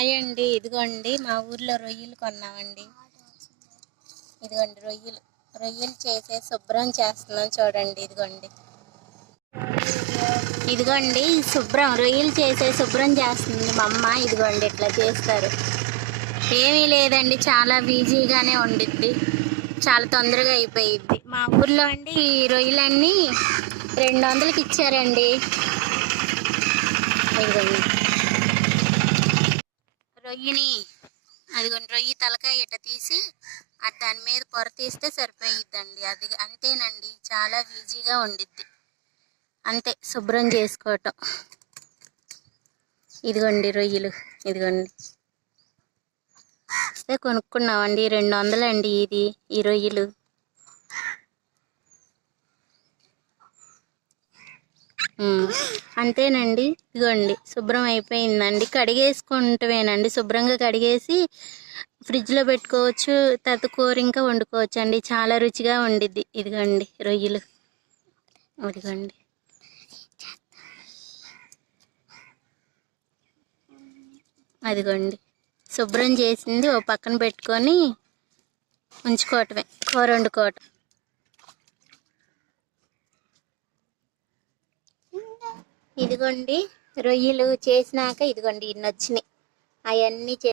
Hi అండి, ఇదిగోండి మా ఊర్లో రొయ్యలు కొన్నామండి. ఇదిగోండి రొయ్యలు చేసే శుభ్రం చేస్తున్నాం చూడండి. ఇదిగోండి రొయ్యలు చేసే శుభ్రం చేస్తుంది మా అమ్మ. ఇదిగోండి ఇట్లా చేస్తారు. ఏమీ లేదండి, చాలా ఈజీగానే ఉండిద్ది, చాలా తొందరగా అయిపోయిద్ది. మా ఊర్లో అండి ఈ రొయ్యలన్నీ 200కి ఇచ్చారండి. ఇదిగోండి రొయ్యి తలకాయ ఇట్ట తీసి దాని మీద పొర తీస్తే సరిపోయిద్దండి. అది అంతేనండి, చాలా ఈజీగా ఉండిద్ది. అంతే, శుభ్రం చేసుకోవటం. ఇదిగోండి రొయ్యలు, ఇదిగోండి కొనుక్కున్నామండి. 200 అండి ఈ రొయ్యలు. అంతేనండి. ఇదిగోండి శుభ్రం అయిపోయిందండి. కడిగేసుకుంటవేనండి, శుభ్రంగా కడిగేసి ఫ్రిడ్జ్లో పెట్టుకోవచ్చు. తర్వాత కూర ఇంకా వండుకోవచ్చు అండి, చాలా రుచిగా ఉండిద్ది. ఇదిగోండి రొయ్యలు, ఇదిగోండి అదిగోండి శుభ్రం చేసింది ఓ పక్కన పెట్టుకొని ఉంచుకోవటమే, కూర వండుకోవటం. ఇదిగోండి రొయ్యలు చేసినాక ఇదిగోండి ఇన్ని వచ్చినాయి. అవన్నీ